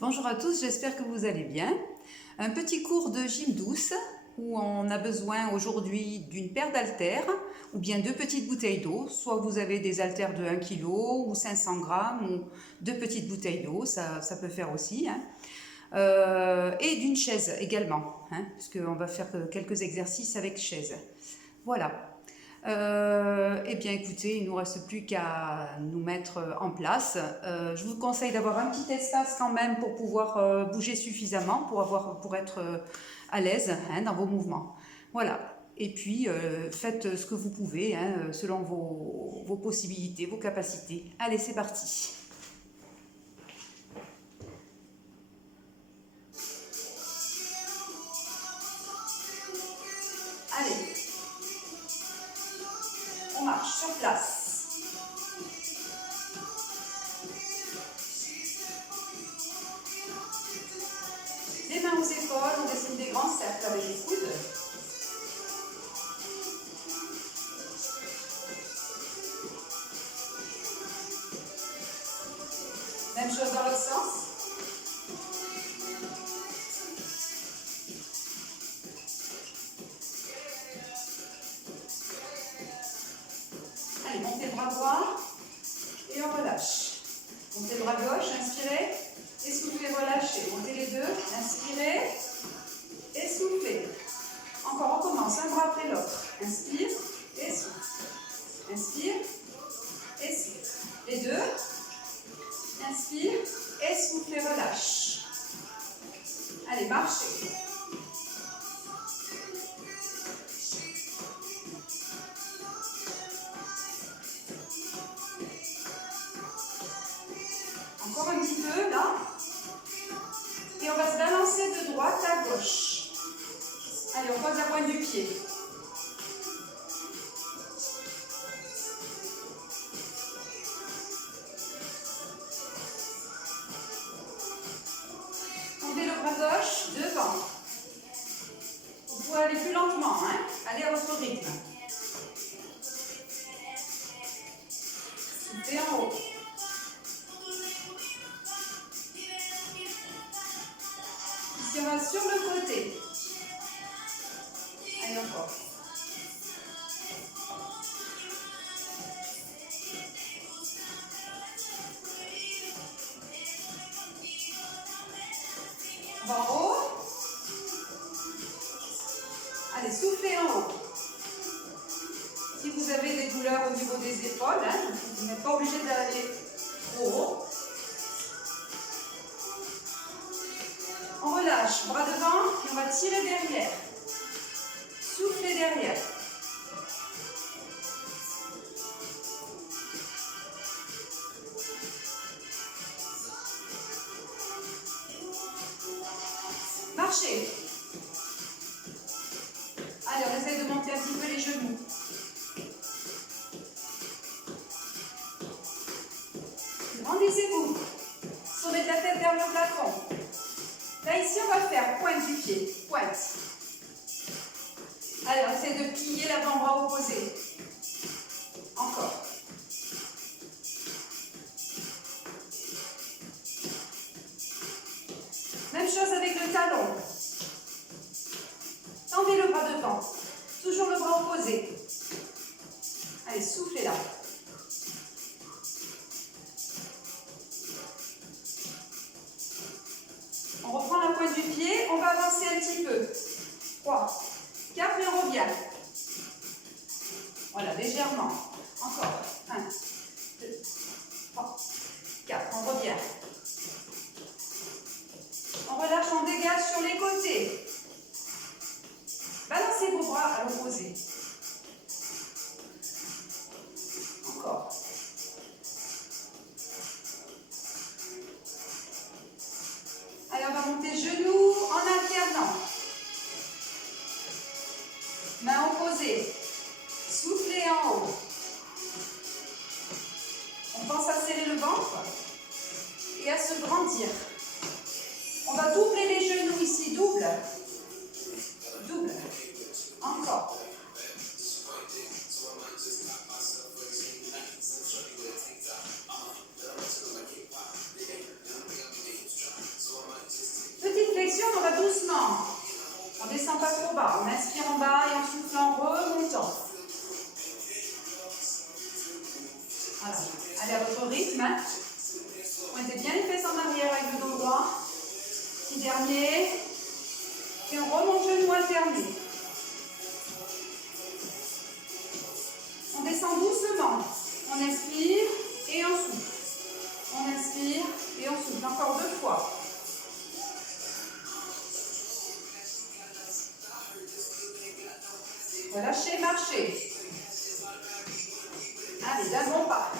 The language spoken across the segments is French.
Bonjour à tous, j'espère que vous allez bien. Un petit cours de gym douce où on a besoin aujourd'hui d'une paire d'haltères ou bien deux petites bouteilles d'eau. Soit vous avez des haltères de 1 kg ou 500 grammes ou deux petites bouteilles d'eau, ça peut faire aussi. Et d'une chaise également, puisqu'on va faire quelques exercices avec chaise. Voilà. Eh bien écoutez, il ne nous reste plus qu'à nous mettre en place. Je vous conseille d'avoir un petit espace quand même pour pouvoir bouger suffisamment, pour être à l'aise dans vos mouvements. Voilà. Et puis faites ce que vous pouvez selon vos possibilités, vos capacités. Allez, c'est parti. Allez, on marche sur place. Les mains aux épaules, on dessine des grands cercles avec les coudes. Même chose dans l'autre sens. Allez, montez le bras droit et on relâche. Montez le bras gauche, inspirez, et soufflez, relâchez. Montez les deux, inspirez, et soufflez. Encore, on commence, un bras après l'autre. Inspire, et souffle. Inspire, et souffle. Les deux. Inspire, et souffle, et relâche. Allez, marchez. Encore un petit peu, là. Et on va se balancer de droite à gauche. Allez, on pose la pointe du pied. Tendez le bras gauche devant. Vous pouvez aller plus lentement, allez à votre rythme. Soufflez en haut. Ici, on va sur le côté. Allez, encore. En haut. Allez, soufflez en haut. Si vous avez des douleurs au niveau des épaules, vous n'êtes pas obligé d'aller trop haut. On relâche, bras devant, et on va tirer derrière. Soufflez derrière. Marchez. Allez, on essaye de monter un petit peu les genoux. Grandissez-vous. Soulevez la tête vers le plafond. Là, ici, on va faire pointe du pied. Pointe. Allez, on essaie de plier l'avant-bras opposé. Encore. Même chose avec le talon. Tendez le bras devant. Toujours le bras opposé. Allez, soufflez là. On reprend la pointe du pied. On va avancer un petit peu. 3, 4 et on revient. Voilà, légèrement. Encore. 1, 2, 3, 4. On revient. On relâche, on dégage sur les côtés. Balancez vos bras à l'opposé. Encore. Allez, on va monter genoux en alternant. Main opposée. Soufflez en haut. On pense à serrer le ventre et à se grandir. On va doubler les genoux ici, double. Double. Encore. descendre, on va doucement. On ne descend pas trop bas. On inspire en bas et en soufflant, remontant. Voilà. Allez à votre rythme. Pointez bien les fesses en arrière avec le dos droit. Petit dernier. Et on remonte genou alterné. On descend doucement. On inspire et on souffle. On inspire et on souffle. Encore 2 fois. Relâchez, marchez. Allez, d'un bon pas.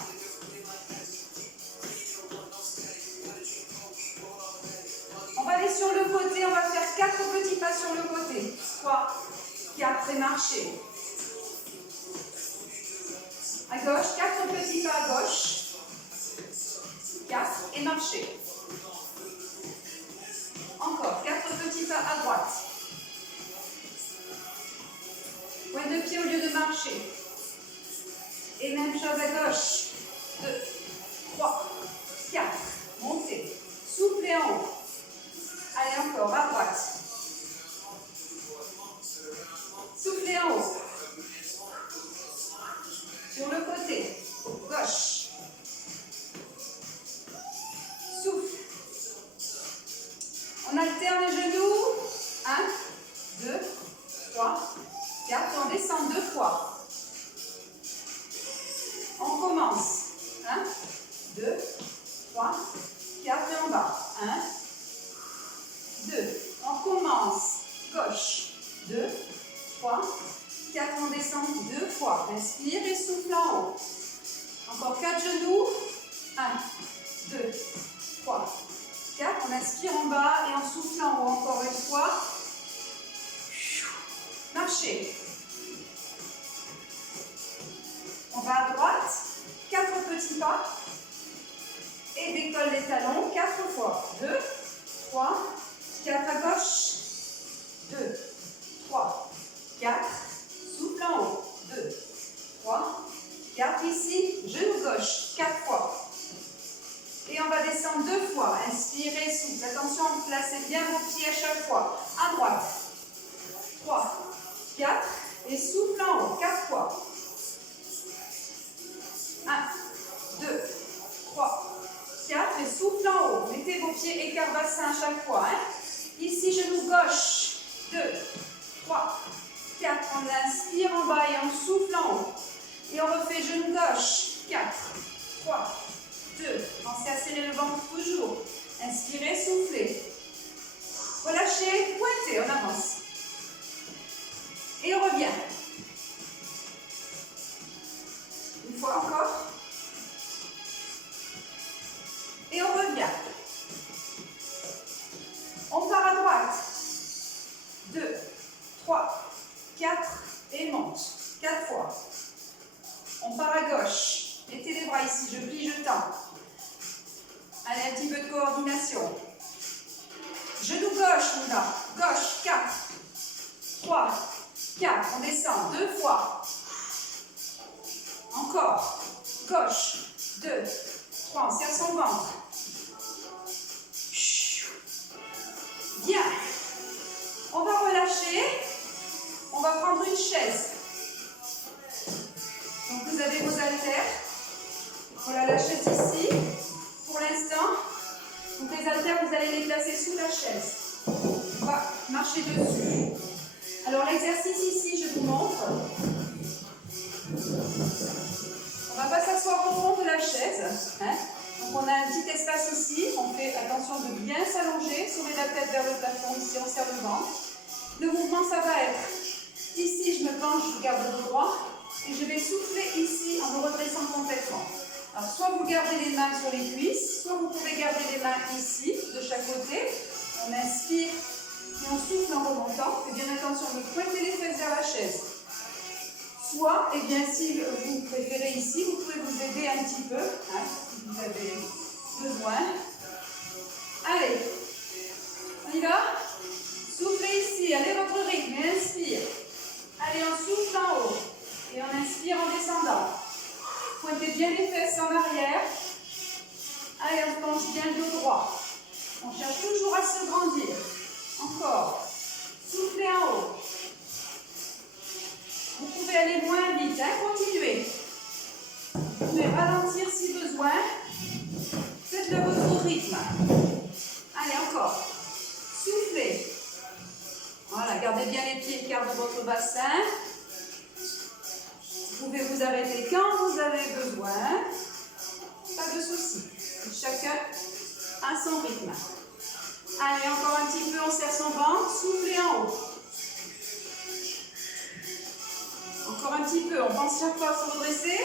On va aller sur le côté, on va faire 4 petits pas sur le côté. 3, 4 et marcher. À gauche, 4 petits pas à gauche. 4 et marcher. Encore 4 petits pas à droite. Pointe de pied au lieu de marcher. Et même chose à gauche. 2, 3, 4. Montez. Soufflez en haut. Allez, encore à droite. Soufflez en haut. Sur le côté. Gauche. Souffle. On alterne les genoux. 1, 2, 3, 4. On descend 2 fois. On commence. 1, 2, 3, 4 et en bas. 1, 2. On commence. Gauche. 2, 3, 4. On descend 2 fois. Inspire et souffle en haut. Encore 4 genoux. 1, 2, 3, 4. On inspire en bas et on souffle en haut. Encore une fois. Marchez. On va à droite. 4 petits pas. Et décolle les talons 4 fois. 2, 3, 4 à gauche. 2, 3, 4. Souffle en haut. 2, 3, 4 ici. Genou gauche. 4 fois. Et on va descendre 2 fois. Inspirez, souffle. Attention, placez bien vos pieds à chaque fois. À droite. 3, 4. Et souffle en haut. 4 fois. 1, 2, 3, 4. Et souffle en haut. Mettez vos pieds écart bassin à chaque fois. Ici, genou gauche. 2, 3, 4. On inspire en bas et on souffle en haut. Et on refait genou gauche. 4, 3, 2. Pensez à serrer le ventre toujours. Inspirez, soufflez. Relâchez, pointez, on avance. Et on revient. Une fois encore. Et on revient. On part à droite. 2, 3, 4 et monte. 4 fois. On part à gauche. Mettez les bras ici, je plie, je tends. Allez, un petit peu de coordination. Genou gauche, on va. Gauche, 4, 3, 4. On descend 2 fois. Encore. Gauche, 2, 3. On serre son ventre. Bien. On va relâcher. On va prendre une chaise. Donc vous avez vos haltères. Voilà la chaise ici. Pour l'instant, donc les haltères, vous allez les placer sous la chaise. On va marcher dessus. Alors l'exercice ici, je vous montre. On ne va pas s'asseoir au fond de la chaise. Donc on a un petit espace ici. On fait attention de bien s'allonger, soulever la tête vers le plafond. Ici, on serre le ventre. Le mouvement, ça va être ici, je me penche, je garde le dos droit. Et je vais souffler ici en me redressant complètement. Alors, soit vous gardez les mains sur les cuisses, soit vous pouvez garder les mains ici, de chaque côté. On inspire et on souffle en remontant. Faites bien attention de pointer les fesses vers la chaise. Soit, et bien si vous préférez ici, vous pouvez vous aider un petit peu, si vous avez besoin. Allez, on y va? Soufflez ici, allez votre rythme, et inspire. Allez, on souffle en haut. Et on inspire en descendant. Pointez bien les fesses en arrière. Allez, on penche bien le dos droit. On cherche toujours à se grandir. Encore. Soufflez en haut. Vous pouvez aller moins vite, hein? Continuez. Vous pouvez ralentir si besoin. Faites-le à votre rythme. Allez, encore. Soufflez. Voilà, gardez bien les pieds écarts de votre bassin. Vous pouvez vous arrêter quand vous avez besoin. Pas de souci. Chacun à son rythme. Allez, encore un petit peu, on serre son ventre. Soufflez en haut. Encore un petit peu, on pense chaque fois à se redresser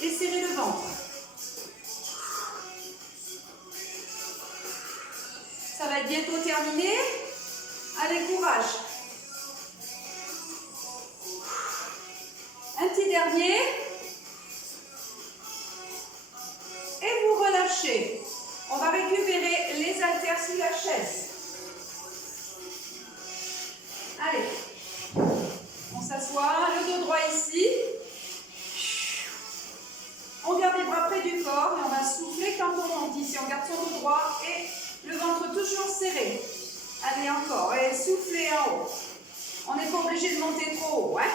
et serrer le ventre. Ça va être bientôt terminé. Allez, courage. Un petit dernier. Et vous relâchez. On va récupérer les haltères sous la chaise. Allez. On s'assoit, le dos droit ici. On garde les bras près du corps et on va souffler quand on monte ici. On garde son dos droit et le ventre toujours serré. Allez, encore. Et soufflez en haut. On n'est pas obligé de monter trop haut. Hein?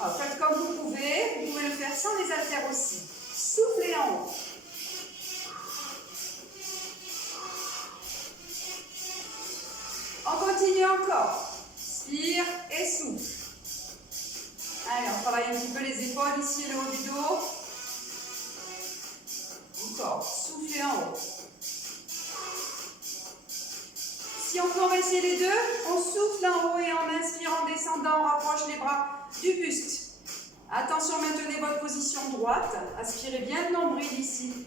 Alors, faites comme vous pouvez. Vous pouvez le faire sans les haltères aussi. Soufflez en haut. On continue encore. Spire et souffle. Allez, on travaille un petit peu les épaules ici, le haut du dos. Encore. Soufflez en haut. Si on peut, on va essayer les deux. On souffle en haut et en inspire, en descendant, on rapproche les bras du buste. Attention, maintenez votre position droite. Aspirez bien le nombril ici.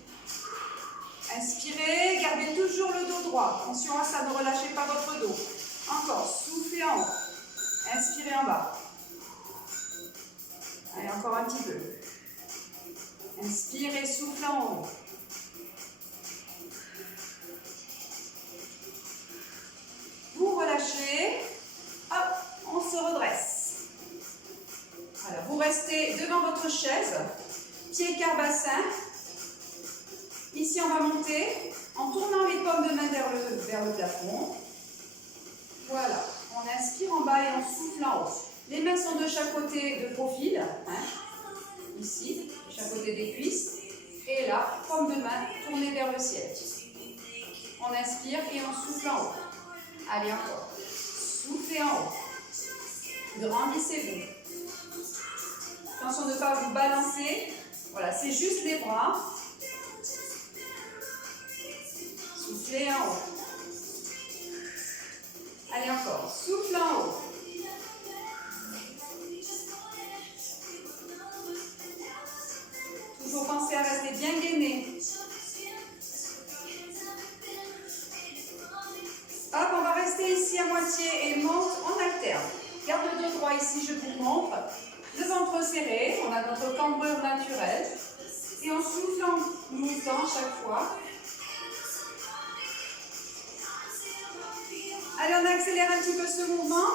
Inspirez, gardez toujours le dos droit. Attention à ça, ne relâchez pas votre dos. Encore, soufflez en haut. Inspirez en bas. Allez, encore un petit peu. Inspirez, souffle en haut. Vous relâchez. Hop, on se redresse. Alors, vous restez devant votre chaise. Pieds écart bassin. Ici, on va monter en tournant les paumes de main vers le plafond. Voilà. On inspire en bas et on souffle en haut. Les mains sont de chaque côté de profil. Hein, ici, de chaque côté des cuisses. Et là, paume de main tournée vers le ciel. On inspire et on souffle en haut. Allez, encore. Soufflez en haut. Grandissez-vous. Attention de ne pas vous balancer. Voilà, c'est juste les bras. Soufflez en haut. Allez, encore. Souffle en haut. Toujours penser à rester bien gainé. Hop, on va rester ici à moitié et monte, on alterne. Garde le dos droit ici, je vous montre. Le ventre serré, on a notre cambrure naturelle. Et on souffle en montant chaque fois. Allez, on accélère un petit peu ce mouvement.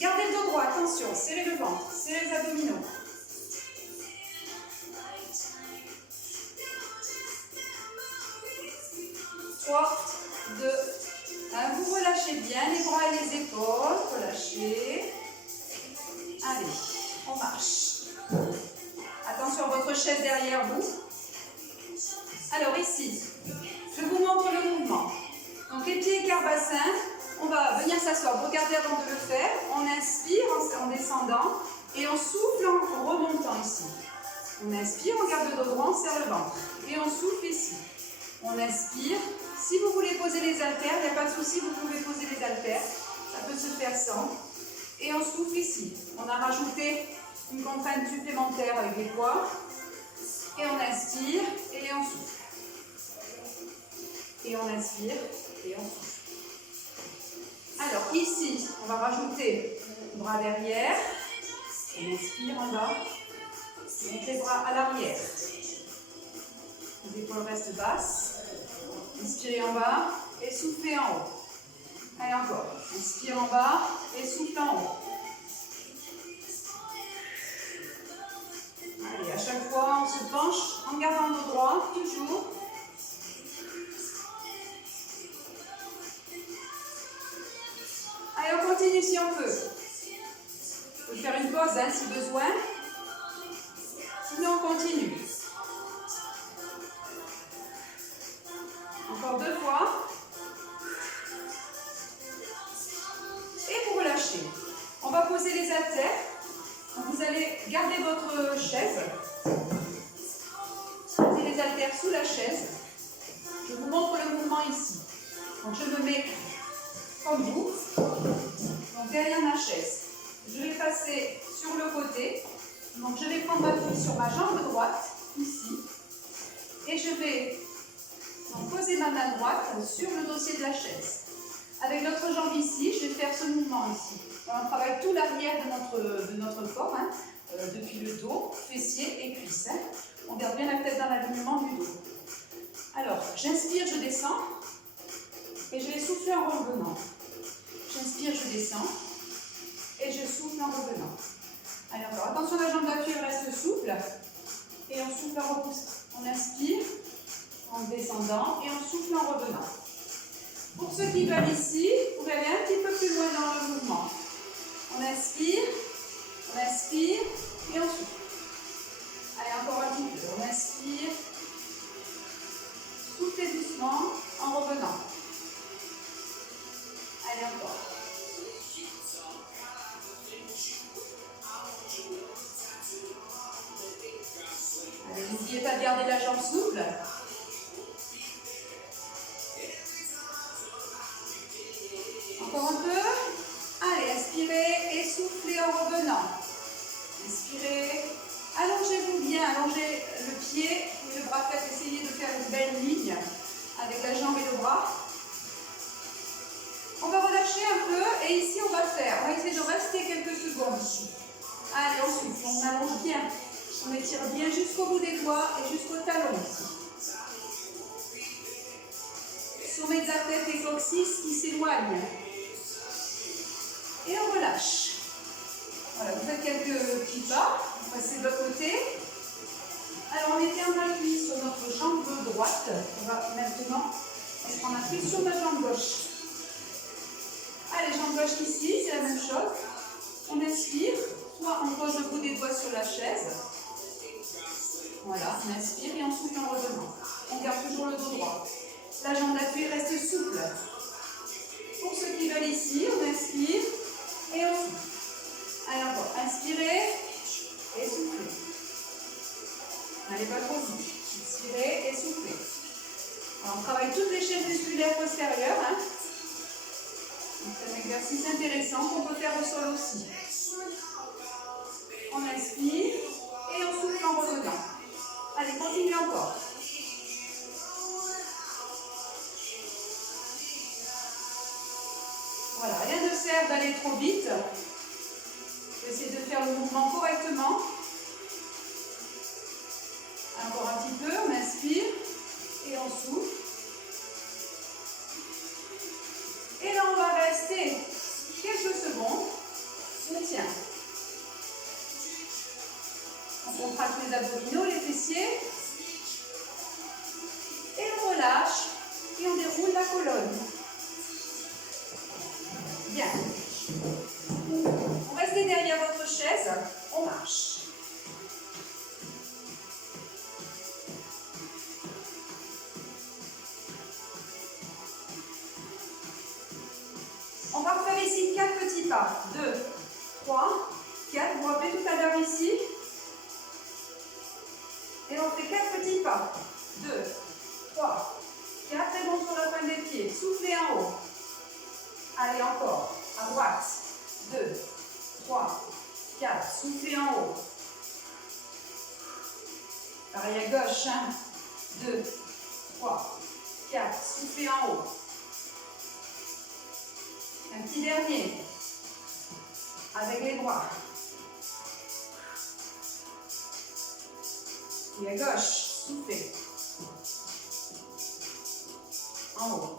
Gardez le dos droit, attention, serrez le ventre, serrez les abdominaux. 3, 2, 1. Vous relâchez bien les bras et les épaules. Relâchez. Allez, on marche. Attention à votre chaise derrière vous. Alors ici, je vous montre le mouvement. Donc les pieds écart bassin, on va venir s'asseoir. Regardez avant de le faire. On inspire en descendant et on souffle en remontant ici. On inspire, on garde le dos droit, on serre le ventre. Et on souffle ici. On inspire. Si vous voulez poser les haltères, il n'y a pas de souci, vous pouvez poser les haltères. Ça peut se faire sans. Et on souffle ici. On a rajouté une contrainte supplémentaire avec les poids. Et on inspire et on souffle. Et on inspire et on souffle. Alors ici, on va rajouter bras derrière. On inspire en bas. Monte les bras à l'arrière. Les épaules restent basses. Inspirez en bas et soufflez en haut. Allez, encore. Inspire en bas et souffle en haut. Allez, à chaque fois, on se penche en gardant le droit, toujours. continue si on peut. On peut faire une pause hein, si besoin. Sinon, on continue. Encore 2 fois. Et vous relâchez. On va poser les haltères. Vous allez garder votre chaise. Posez les haltères sous la chaise. Je vous montre le mouvement ici. Donc je me mets comme vous, donc derrière ma chaise. Je vais passer sur le côté. Donc je vais prendre appui sur ma jambe droite, ici. Et je vais donc, poser ma main droite sur le dossier de la chaise. Avec l'autre jambe ici, je vais faire ce mouvement ici. Alors, on travaille tout l'arrière de notre corps, hein, depuis le dos, fessiers et cuisses. Hein. On garde bien la tête dans l'alignement du dos. Alors, j'inspire, je descends. Et je vais souffler en revenant. J'inspire, je descends. Et je souffle en revenant. Allez, encore. Attention, la jambe d'appui reste souple. Et on souffle en repoussant. On inspire en descendant et on souffle en revenant. Pour ceux qui veulent ici, vous pouvez aller un petit peu plus loin dans le mouvement. On inspire et on souffle. Allez, encore un petit peu. On inspire. Soufflez doucement en revenant. Allez, encore. Allez, n'oubliez pas de garder la jambe souple. Encore un peu. Allez, inspirez et soufflez en revenant. Inspirez. Allongez-vous bien, allongez le pied et le bras. Essayez de faire une belle ligne avec la jambe et le bras. On va relâcher un peu et ici on va essayer de rester quelques secondes ici. Allez, on souffle, on allonge bien. On étire bien jusqu'au bout des doigts et jusqu'au talon ici. Sommet de la tête et coccyx qui s'éloignent. Et on relâche. Voilà, vous faites quelques petits pas. On va passer de l'autre côté. Alors on était en appui sur notre jambe droite. On va maintenant être en appui sur ma jambe gauche. Allez, jambe gauche ici, c'est la même chose. On inspire, soit on pose le bout des doigts sur la chaise. Voilà, on inspire et on souffle en revenant. On garde toujours le dos droit. La jambe d'appui reste souple. Pour ceux qui veulent ici, on inspire et on souffle. Allez, encore, inspirez et soufflez. N'allez pas trop vite. Inspirez et soufflez. Alors, on travaille toutes les chaînes musculaires postérieures. Hein. C'est un exercice intéressant qu'on peut faire au sol aussi. On inspire et on souffle en revenant. Allez, continuez encore. Voilà, rien ne sert d'aller trop vite. Essayez de faire le mouvement correctement. Encore un petit peu, on inspire et on souffle. Et là, on va rester quelques secondes. On tient. On contracte les abdominaux, les fessiers. Et on relâche. Et on déroule la colonne. Bien. Vous restez derrière votre chaise. On marche. On va refaire ici 4 petits pas. 2, 3, 4. Vous vous rappelez tout à l'heure ici. Et on fait 4 petits pas. 2, 3, 4. Et bon sur la pointe des pieds. Soufflez en haut. Allez, encore. À droite. 2, 3, 4. Soufflez en haut. Pareil à gauche. 1, 2, 3, 4. Soufflez en haut. Un petit dernier. Avec les bras. Et à gauche. Soufflez. En haut.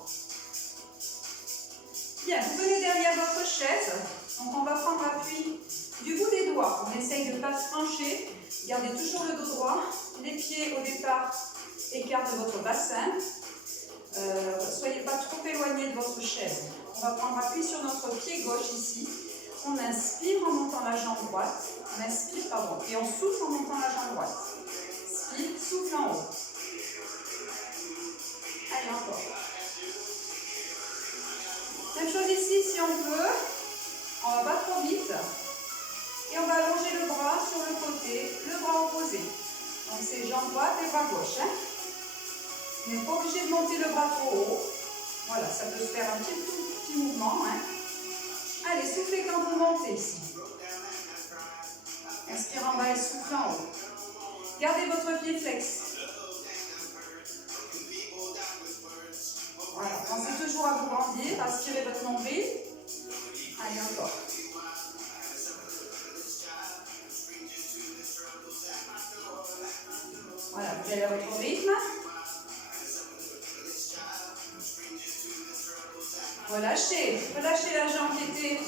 Bien, vous venez derrière votre chaise. Donc on va prendre appui du bout des doigts. On essaye de ne pas se pencher. Gardez toujours le dos droit. Les pieds au départ écartent de votre bassin. Soyez pas trop éloigné de votre chaise. On va prendre appui sur notre pied gauche ici. On inspire en montant la jambe droite. On inspire, pardon, et on souffle en montant la jambe droite. Inspire, souffle en haut. Allez, encore. Même chose ici, si on veut. On va pas trop vite. Et on va allonger le bras sur le côté, le bras opposé. Donc c'est jambe droite et bras gauche. Hein. On n'est pas obligé de monter le bras trop haut. Voilà, ça peut se faire un tout petit mouvement. Hein. Allez, soufflez quand vous montez ici. Inspire en bas et souffle en haut. Gardez votre pied flex. Voilà, pensez toujours à vous grandir, aspirez votre nombril. Allez, encore. Voilà, vous allez à votre rythme. Relâchez la jambe qui était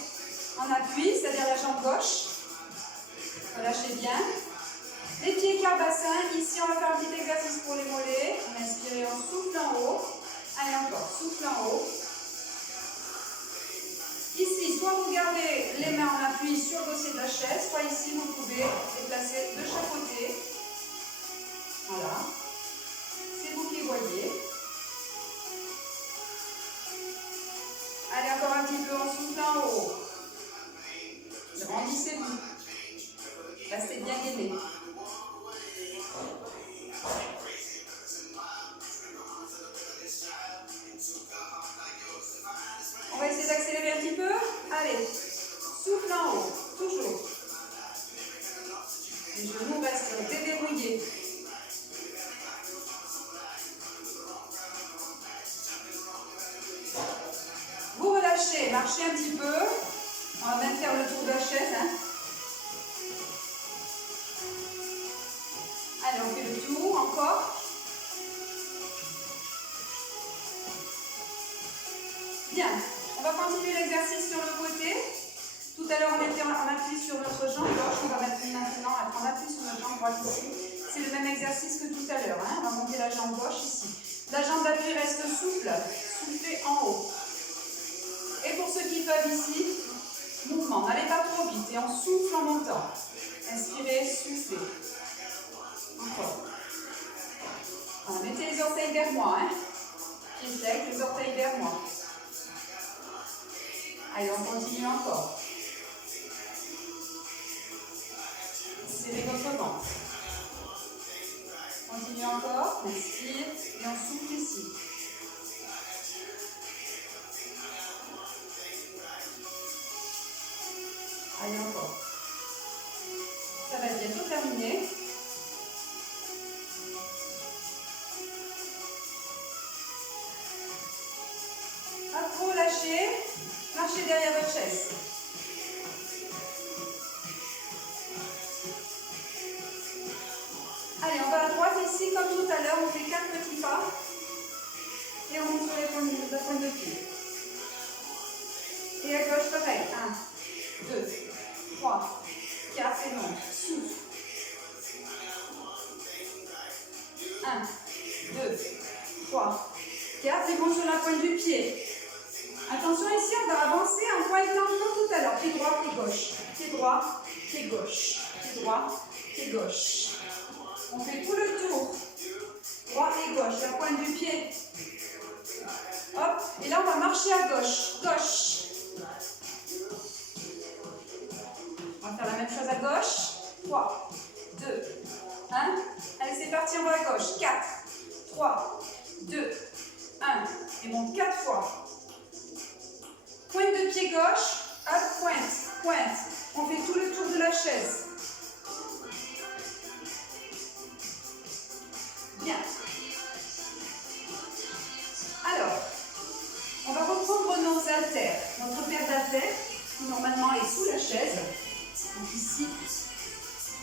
en appui, c'est-à-dire la jambe gauche. Relâchez bien. Les pieds carbassins. Ici, on va faire un petit exercice pour les mollets. On inspire et on souffle en haut. Allez, encore, souffle en haut. Ici, soit vous gardez les mains en appui sur le dossier de la chaise, soit ici, vous pouvez les placer de chaque côté. Voilà. C'est vous qui voyez. Allez, encore un petit peu en souffle en haut. Grandissez-vous. Restez bien gainé. On va essayer d'accélérer un petit peu. Allez, souffle en haut, toujours. Les genoux restent déverrouillés. Vous relâchez, marchez un petit peu. On va même faire le tour de la chaise. Hein. Allez, on fait le tour, encore. Bien, on va continuer l'exercice sur le côté. Tout à l'heure, on était en appui sur notre jambe gauche. On va maintenant prendre appui sur notre jambe droite ici. C'est le même exercice que tout à l'heure. Hein. On va monter la jambe gauche ici. La jambe d'appui reste souple. Soufflez en haut. Et pour ceux qui peuvent ici, mouvement. N'allez pas trop vite et on souffle en montant. Inspirez, soufflez. Encore. Voilà, mettez les orteils vers moi. Hein. Pieds flex, les orteils vers moi. Allez, on continue encore. Serrez votre ventre. Continue encore. Inspire et on souffle ici. Allez, encore. Ça va être bientôt terminé. Pas trop lâcher. Marchez derrière votre chaise. Allez, on va à droite ici, comme tout à l'heure. On fait 4 petits pas. Et on monte sur les pointes de pied. Et à gauche, pareil. 1, 2, 3, 4 et monte. Souffle. 1, 2, 3, 4 et monte sur la pointe du pied. Attention ici, on va avancer en pointant comme tout à l'heure. Pied droit, pied gauche. Pied droit, pied gauche. Pied droit, pied gauche. On fait tout le tour. Droit et gauche, la pointe du pied. Hop, et là on va marcher à gauche. Gauche. On va faire la même chose à gauche. 3, 2, 1. Allez, c'est parti, on va à gauche. 4, 3, 2, 1. Et monte 4 fois. Pointe de pied gauche, hop, pointe, pointe. On fait tout le tour de la chaise. Bien. Alors, on va reprendre nos haltères. Notre paire d'haltères, qui normalement est sous la chaise. Donc ici.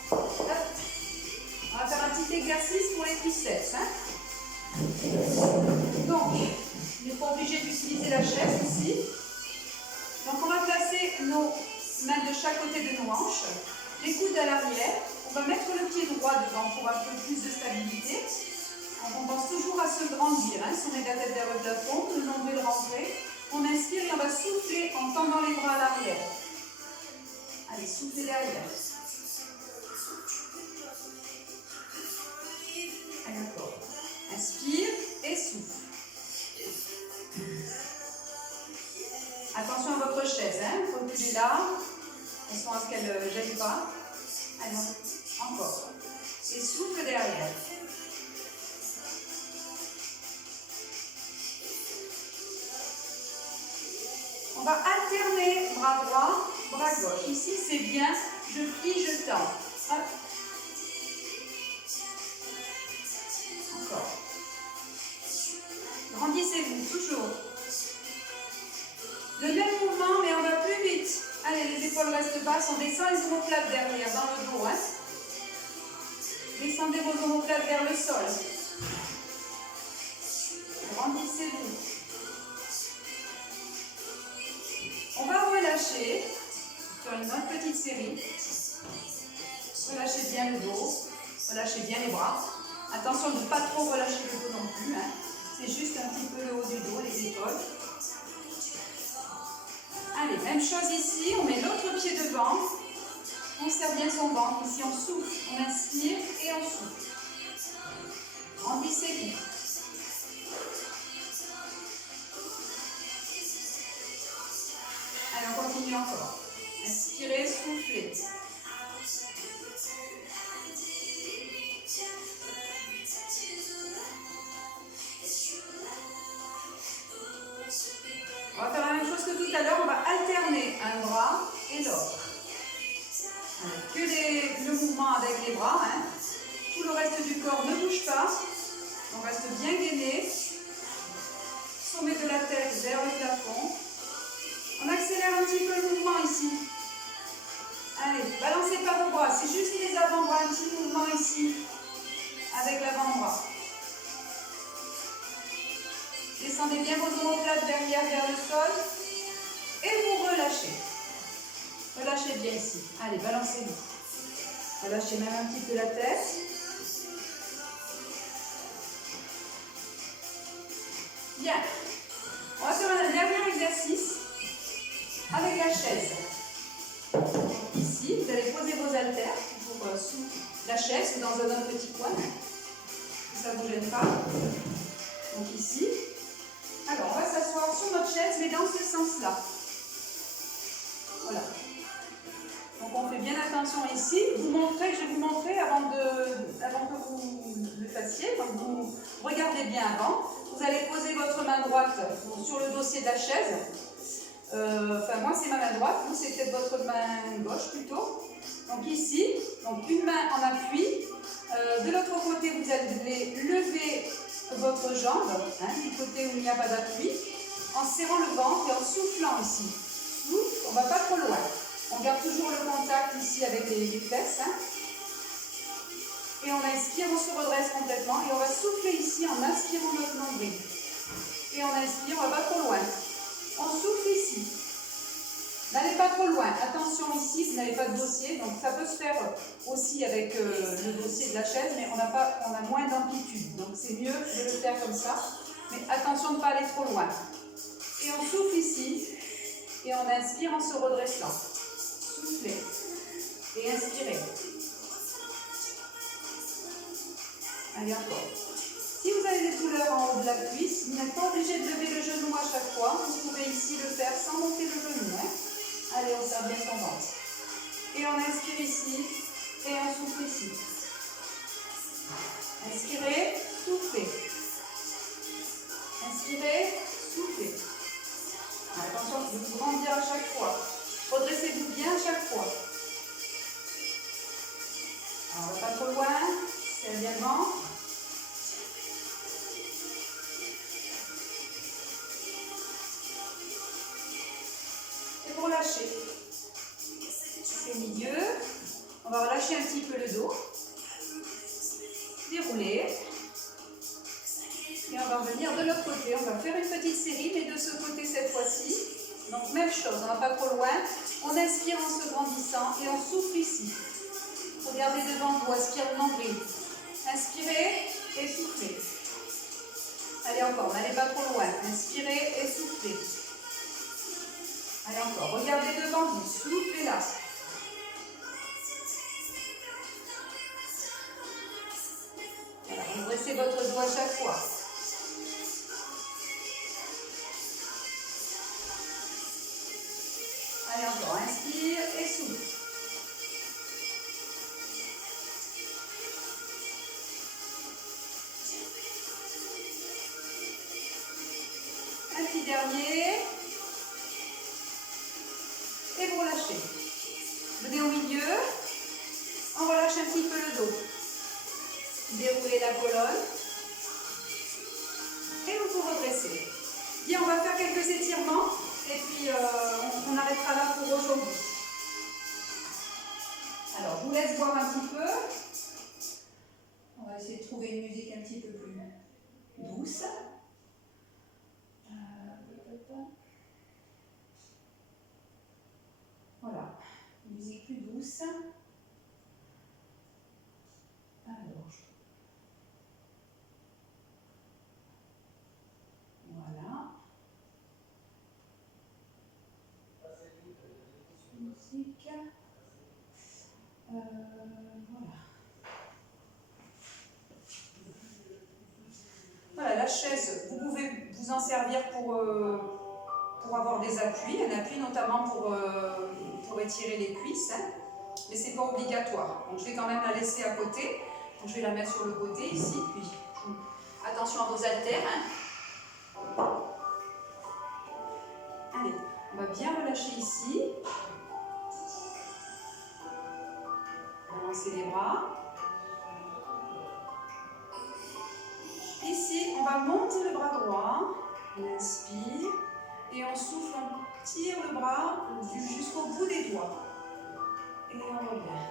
Hop. On va faire un petit exercice pour les triceps. Hein. Donc, on n'est pas obligé d'utiliser la chaise ici. Donc on va placer nos mains de chaque côté de nos hanches, les coudes à l'arrière. On va mettre le pied droit devant pour un peu plus de stabilité. On pense toujours à se grandir. Hein. Si on met la tête vers le plafond, le nombril rentré, on inspire et on va souffler. tendant les bras à l'arrière. Allez, soufflez derrière. Allez, encore. Inspire et souffle. Attention à votre chaise, hein. Reculez là, de façon à ce qu'elle ne gêne pas. Allez, encore. Et souffle derrière. On va alterner bras droit, bras gauche. Ici, c'est bien. Je plie, je tends. Hop. Encore. Grandissez-vous, toujours. Le même mouvement, mais on va plus vite. Allez, les épaules restent basses. On descend les omoplates derrière, dans le dos. Hein. Descendez vos omoplates vers le sol. Grandissez-vous. On va relâcher. Faire une autre petite série. Relâchez bien le dos. Relâchez bien les bras. Attention de ne pas trop relâcher le dos non plus. Hein. C'est juste un petit peu le haut du dos, les épaules. Allez, même chose ici. On met l'autre pied devant. On serre bien son ventre. Ici, on souffle. On inspire et on souffle. Remplissez-vous. Allez, on continue encore. Inspirez, soufflez. On va faire la même chose que tout à l'heure. On va alterner un bras et l'autre. Que le mouvement avec les bras. Hein. Tout le reste du corps ne bouge pas. On reste bien gainé. Sommet de la tête vers le plafond. On accélère un petit peu le mouvement ici. Allez, balancez pas vos bras. C'est juste les avant-bras. Un petit mouvement ici avec l'avant-bras. Descendez bien vos omoplates derrière vers le sol. Et vous relâchez. Relâchez bien ici. Allez, balancez-vous. Relâchez même un petit peu la tête. Bien. On va faire un dernier exercice avec la chaise. Ici, vous allez poser vos haltères toujours sous la chaise ou dans un autre petit coin. Ça ne vous gêne pas. Donc ici. Alors, on va s'asseoir sur notre chaise, mais dans ce sens-là. Voilà. Donc, on fait bien attention ici. Je vais vous montrer avant que vous le fassiez. Donc, vous regardez bien avant. Vous allez poser votre main droite sur le dossier de la chaise. Enfin, moi, c'est ma main droite. Vous, c'est peut-être votre main gauche plutôt. Donc, ici, donc une main en appui. De l'autre côté, vous allez lever votre jambe, hein, du côté où il n'y a pas d'appui, en serrant le ventre et en soufflant ici. Souffle, on ne va pas trop loin. On garde toujours le contact ici avec les fesses. Hein. Et on inspire, on se redresse complètement. Et on va souffler ici en inspirant notre nombril. Et on inspire, on ne va pas trop loin. On souffle ici. N'allez pas trop loin. Attention ici, vous n'avez pas de dossier. Donc ça peut se faire aussi avec le dossier de la chaise, mais on a moins d'amplitude. Donc c'est mieux de le faire comme ça. Mais attention de ne pas aller trop loin. Et on souffle ici. Et on inspire en se redressant. Soufflez. Et inspirez. Allez, encore. Si vous avez des douleurs en haut de la cuisse, vous n'êtes pas obligé de lever le genou à chaque fois. Vous pouvez ici le faire sans monter le genou. Hein. Allez, on serre bien son ventre. Et on inspire ici. Et on souffle ici. Inspirez, soufflez. Inspirez, soufflez. Attention de vous grandir à chaque fois. Redressez-vous bien à chaque fois. Alors, on ne va pas trop loin. Serre bien le ventre. Et pour lâcher, c'est milieu. On va relâcher un petit peu le dos. Dérouler. Et on va revenir de l'autre côté. On va faire une petite série, mais de ce côté cette fois-ci. Donc même chose, on ne va pas trop loin. On inspire en se grandissant et on souffle ici. Regardez devant vous, aspire le nombril. Inspirez et soufflez. Allez encore, n'allez pas trop loin. Inspirez et soufflez. Allez encore. Regardez devant vous, soufflez là. Voilà, redressez votre dos à chaque fois. Allez, encore, inspire et souffle. Un petit dernier. Et vous relâchez. Venez au milieu. On relâche un petit peu le dos. Déroulez la colonne. Et vous vous redressez. Bien, on va faire quelques étirements. Et puis, on arrêtera là pour aujourd'hui. Alors, je vous laisse voir un petit peu. On va essayer de trouver une musique un petit peu plus douce. Voilà, une musique plus douce. Alors, voilà. Musique. Voilà. Voilà, la chaise, vous pouvez vous en servir pour avoir des appuis, un appui notamment pour étirer les cuisses, hein. Mais c'est pas obligatoire. Donc je vais quand même la laisser à côté. Donc, je vais la mettre sur le côté ici. Puis attention à vos haltères. Hein. Allez, on va bien relâcher ici. Balancer les bras. Ici, on va monter le bras droit. On inspire. Et on souffle, on tire le bras jusqu'au bout des doigts. Et on revient.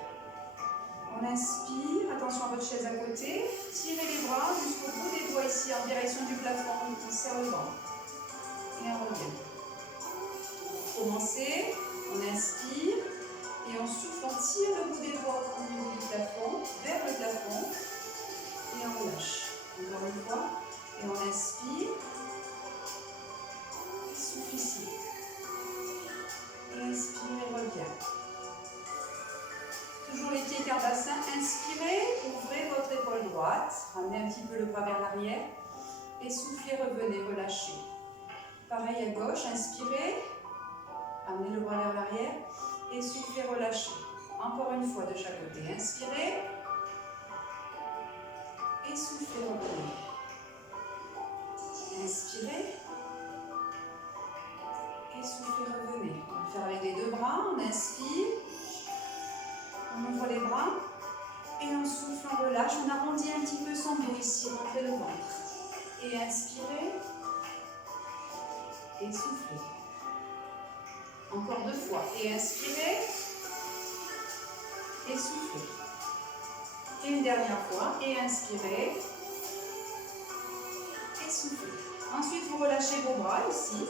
On inspire, attention à votre chaise à côté. Tirez les bras jusqu'au bout des doigts ici en direction du plafond. On serre le ventre. Et on revient. Commencez, on inspire. Et on souffle, on tire le bout des doigts au niveau du plafond, vers le plafond. Et on relâche. Encore une fois. Et on inspire. Souffle ici. Et inspire et revient. Toujours les pieds carbassin. Inspirez, ouvrez votre épaule droite. Ramenez un petit peu le bras vers l'arrière. Et soufflez, revenez, relâchez. Pareil à gauche, inspirez. Ramenez le bras vers l'arrière. Et soufflez, relâchez. Encore une fois de chaque côté. Inspirez. Et soufflez, revenez. Inspirez. Et soufflez, revenez. On va faire avec les deux bras. On inspire. On ouvre les bras. Et on souffle, on relâche. On arrondit un petit peu son dos ici. Rentrez le ventre. Et inspirez. Et soufflez. Encore deux fois. Et inspirez. Et soufflez. Et une dernière fois. Et inspirez. Et soufflez. Ensuite, vous relâchez vos bras ici.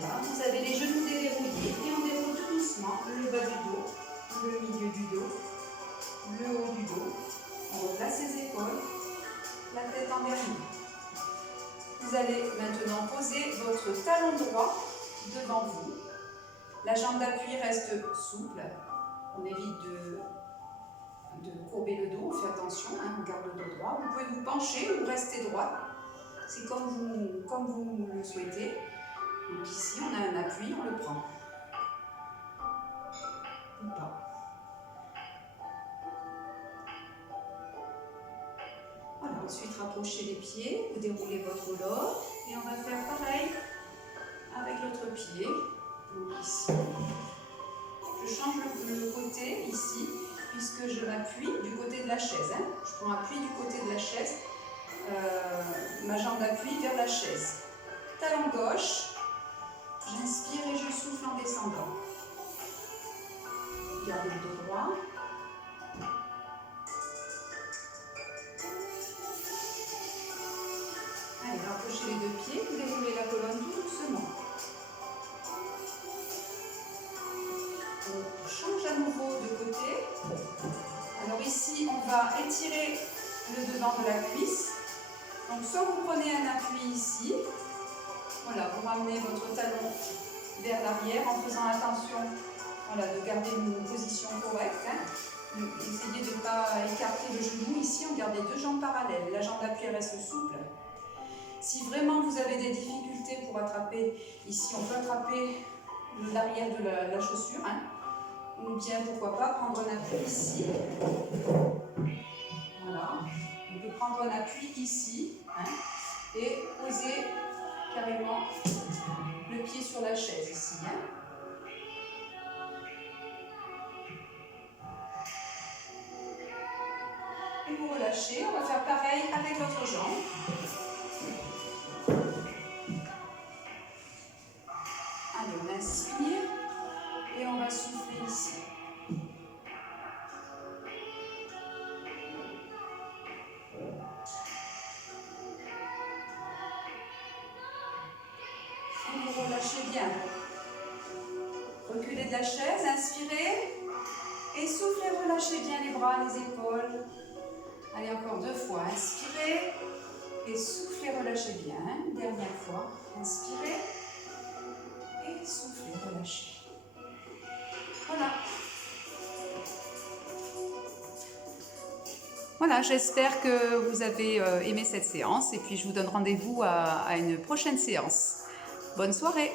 Voilà, vous avez les genoux déverrouillés et on déroule tout doucement le bas du dos, le milieu du dos, le haut du dos. On replace les épaules, la tête en dernier. Vous allez maintenant poser votre talon droit devant vous. La jambe d'appui reste souple. On évite de courber le dos, on fait attention, hein, on garde le dos droit. Vous pouvez vous pencher ou rester droit. C'est comme vous le souhaitez. Donc ici, on a un appui, on le prend. Ou pas. Voilà, ensuite rapprochez les pieds, vous déroulez votre lore et on va faire pareil avec l'autre pied. Donc ici, je change le côté ici, puisque je m'appuie du côté de la chaise. Hein. Je prends appui du côté de la chaise, ma jambe d'appui vers la chaise. Talon gauche. J'inspire et je souffle en descendant. Gardez le dos droit. Allez, rapprochez les deux pieds, vous déroulez la colonne tout doucement. On change à nouveau de côté. Alors ici, on va étirer le devant de la cuisse. Donc soit vous prenez un appui ici. Voilà, vous ramenez votre talon vers l'arrière en faisant attention, voilà, de garder une position correcte. Hein. Essayez de ne pas écarter le genou ici, on garde les deux jambes parallèles. La jambe d'appui reste souple. Si vraiment vous avez des difficultés pour attraper, ici on peut attraper l'arrière de la chaussure, hein, ou bien pourquoi pas prendre un appui ici. Voilà, on peut prendre un appui ici, hein, et poser carrément le pied sur la chaise ici. Hein. Et vous relâchez, on va faire pareil avec l'autre jambe. Allez, on inspire et on va souffler ici. Et vous relâchez bien. Reculez de la chaise, inspirez et soufflez, relâchez bien les bras, les épaules. Allez, encore 2 fois, inspirez et soufflez, relâchez bien. Une dernière fois, inspirez et soufflez, relâchez. Voilà. Voilà, j'espère que vous avez aimé cette séance et puis je vous donne rendez-vous à une prochaine séance. Bonne soirée!